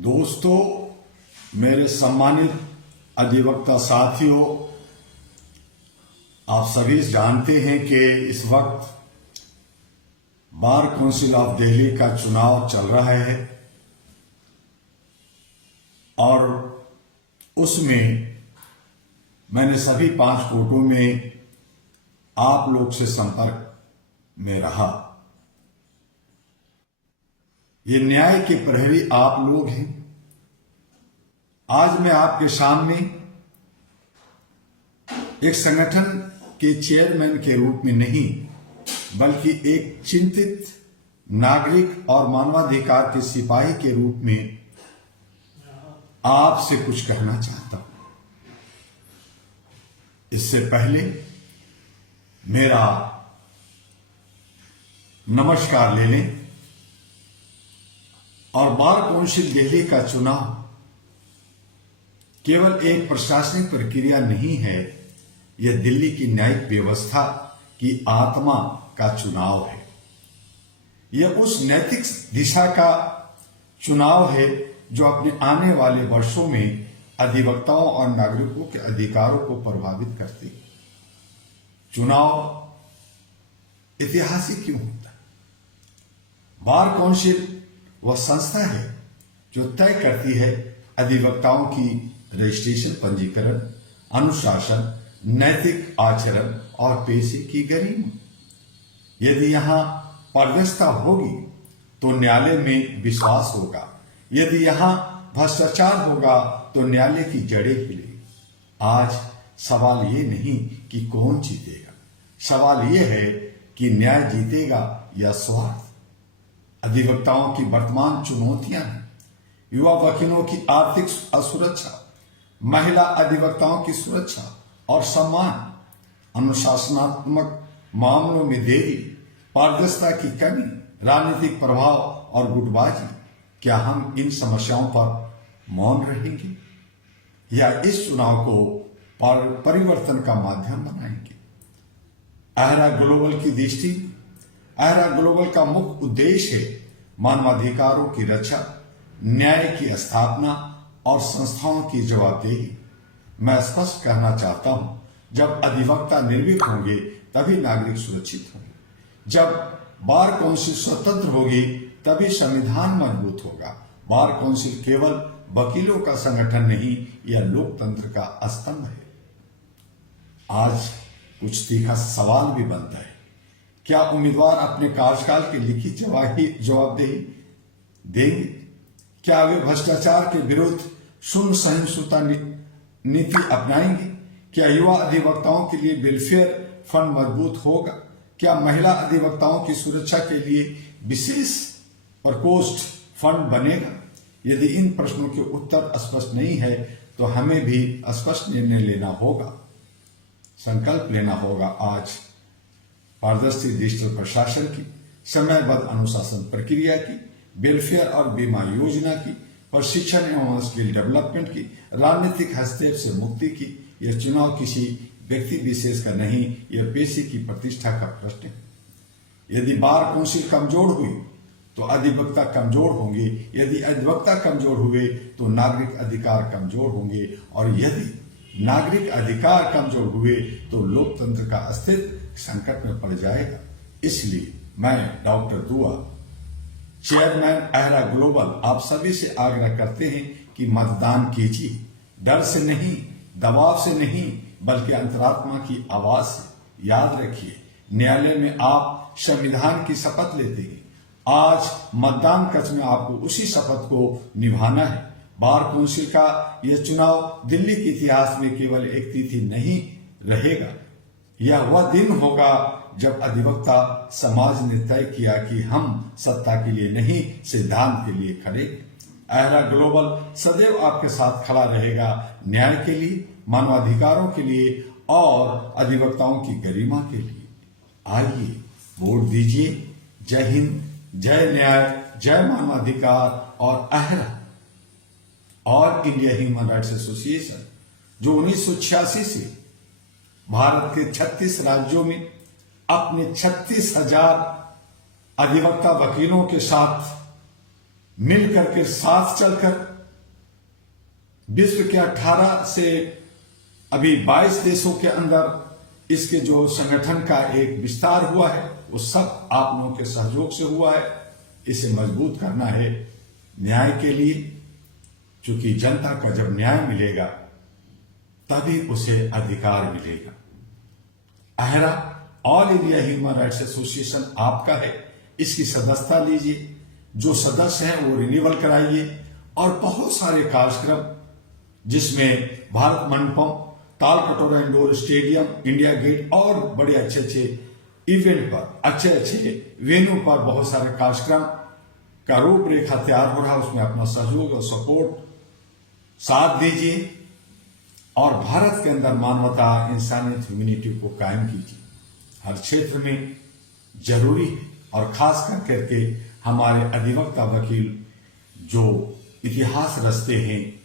दोस्तों, मेरे सम्मानित अधिवक्ता साथियों, आप सभी जानते हैं कि इस वक्त बार काउंसिल ऑफ दिल्ली का चुनाव चल रहा है और उसमें मैंने सभी 5 कोर्टों में आप लोग से संपर्क में रहा। ये न्याय के प्रहरी आप लोग हैं। आज मैं आपके सामने एक संगठन के चेयरमैन के रूप में नहीं, बल्कि एक चिंतित नागरिक और मानवाधिकार के सिपाही के रूप में आपसे कुछ कहना चाहता हूं। इससे पहले मेरा नमस्कार ले लें और बार काउंसिल दिल्ली का चुनाव केवल एक प्रशासनिक प्रक्रिया नहीं है, यह दिल्ली की न्यायिक व्यवस्था की आत्मा का चुनाव है। यह उस नैतिक दिशा का चुनाव है जो अपने आने वाले वर्षों में अधिवक्ताओं और नागरिकों के अधिकारों को प्रभावित करती है। चुनाव ऐतिहासिक क्यों होता है? बार काउंसिल वह संस्था है जो तय करती है अधिवक्ताओं की रजिस्ट्रेशन, पंजीकरण, अनुशासन, नैतिक आचरण और पेशे की गरिमा। यदि यहां पारदर्शिता होगी तो न्यायालय में विश्वास होगा। यदि यहां भ्रष्टाचार होगा तो न्यायालय की जड़ें हिलेगी। आज सवाल ये नहीं कि कौन जीतेगा, सवाल ये है कि न्याय जीतेगा या स्वार्थ। अधिवक्ताओं की वर्तमान चुनौतियां हैं युवा वकीलों की आर्थिक असुरक्षा, महिला अधिवक्ताओं की सुरक्षा और सम्मान, अनुशासनात्मक मामलों में देरी, पारदर्शिता की कमी, राजनीतिक प्रभाव और गुटबाजी। क्या हम इन समस्याओं पर मौन रहेंगे या इस चुनाव को परिवर्तन का माध्यम बनाएंगे? आहरा ग्लोबल की दृष्टि, आहरा ग्लोबल का मुख्य उद्देश्य है मानवाधिकारों की रक्षा, न्याय की स्थापना और संस्थाओं की जवाबदेही। मैं स्पष्ट कहना चाहता हूं, जब अधिवक्ता निर्भीक होंगे तभी नागरिक सुरक्षित होंगे। जब बार काउंसिल स्वतंत्र होगी तभी संविधान मजबूत होगा। बार काउंसिल केवल वकीलों का संगठन नहीं, यह लोकतंत्र का स्तंभ है। आज कुछ तीखा सवाल भी बनता है, क्या उम्मीदवार अपने कार्यकाल की लिखित जवाबदेही देंगे? क्या वे भ्रष्टाचार के विरुद्ध शून्य सहिष्णुता नीति अपनाएंगे? क्या युवा अधिवक्ताओं के लिए वेलफेयर फंड मजबूत होगा? क्या महिला अधिवक्ताओं की सुरक्षा के लिए विशेष प्रकोष्ठ फंड बनेगा? यदि इन प्रश्नों के उत्तर स्पष्ट नहीं है तो हमें भी स्पष्ट निर्णय लेना होगा, संकल्प लेना होगा। आज पारदर्शी डिजिटल प्रशासन की, समयबद्ध अनुशासन प्रक्रिया की, वेलफेयर और बीमा योजना की, प्रशिक्षण एवं स्किल डेवलपमेंट की, राजनीतिक हस्तक्षेप से मुक्ति की। यह चुनाव किसी व्यक्ति विशेष का नहीं, यह पेशे की प्रतिष्ठा का प्रश्न है। यदि बार काउंसिल कमजोर हुई तो अधिवक्ता कमजोर होंगे, यदि अधिवक्ता कमजोर हुए तो नागरिक अधिकार कमजोर होंगे, और यदि नागरिक अधिकार कमजोर हुए तो लोकतंत्र का अस्तित्व संकट में पड़ जाएगा। इसलिए मैं डॉक्टर दुआ, चेयरमैन आहरा ग्लोबल, आप सभी से आग्रह करते हैं कि मतदान कीजिए। डर से नहीं, दबाव से नहीं, बल्कि अंतरात्मा की आवाज से। याद रखिए, न्यायालय में आप संविधान की शपथ लेते हैं। आज मतदान कक्ष में आपको उसी शपथ को निभाना है। बार काउंसिल का यह चुनाव दिल्ली के इतिहास में केवल एक तिथि नहीं रहेगा, यह वह दिन होगा जब अधिवक्ता समाज ने तय किया कि हम सत्ता के लिए नहीं, सिद्धांत के लिए खड़े। आहरा ग्लोबल सदैव आपके साथ खड़ा रहेगा, न्याय के लिए, मानवाधिकारों के लिए और अधिवक्ताओं की गरिमा के लिए। आइए वोट दीजिए। जय हिंद, जय न्याय, जय मानवाधिकार और आहरा और इंडिया ह्यूमन राइट्स एसोसिएशन, जो 1986 से भारत के 36 राज्यों में अपने 36,000 अधिवक्ता वकीलों के साथ मिलकर के साथ चलकर विश्व के 18 से अभी 22 देशों के अंदर इसके जो संगठन का एक विस्तार हुआ है वो सब आप लोगों के सहयोग से हुआ है। इसे मजबूत करना है न्याय के लिए, क्योंकि जनता का जब न्याय मिलेगा तभी उसे अधिकार मिलेगा। AHRA all India human rights association आपका है, इसकी सदस्यता लीजिए, जो सदस्य हैं वो रिन्यूअल कराइए और बहुत सारे कार्यक्रम जिसमें भारत मंडपम, ताल कटोरा इंडोर स्टेडियम, इंडिया गेट और बड़े अच्छे अच्छे इवेंट पर, अच्छे अच्छे वेन्यू पर बहुत सारे कार्यक्रम का रूपरेखा तैयार हो रहा है। उसमें अपना सहयोग और सपोर्ट साथ दीजिए और भारत के अंदर मानवता, इंसानियत, ह्यूमैनिटी को कायम कीजिए। हर क्षेत्र में जरूरी है और खास करके हमारे अधिवक्ता वकील जो इतिहास रचते हैं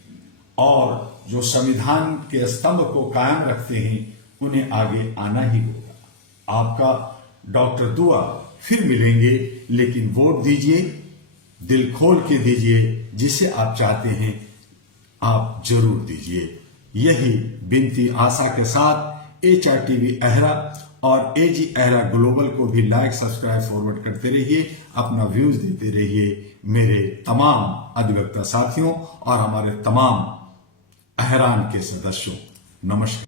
और जो संविधान के स्तंभ को कायम रखते हैं, उन्हें आगे आना ही होगा। आपका डॉक्टर दुआ, फिर मिलेंगे, लेकिन वोट दीजिए, दिल खोल के दीजिए, जिसे आप चाहते हैं आप जरूर दीजिए। यही विनती आशा के साथ HRTV अहरा और AG अहरा ग्लोबल को भी लाइक, सब्सक्राइब, फॉरवर्ड करते रहिए, अपना व्यूज देते रहिए मेरे तमाम अधिवक्ता साथियों और हमारे तमाम अहरान के सदस्यों। नमस्कार।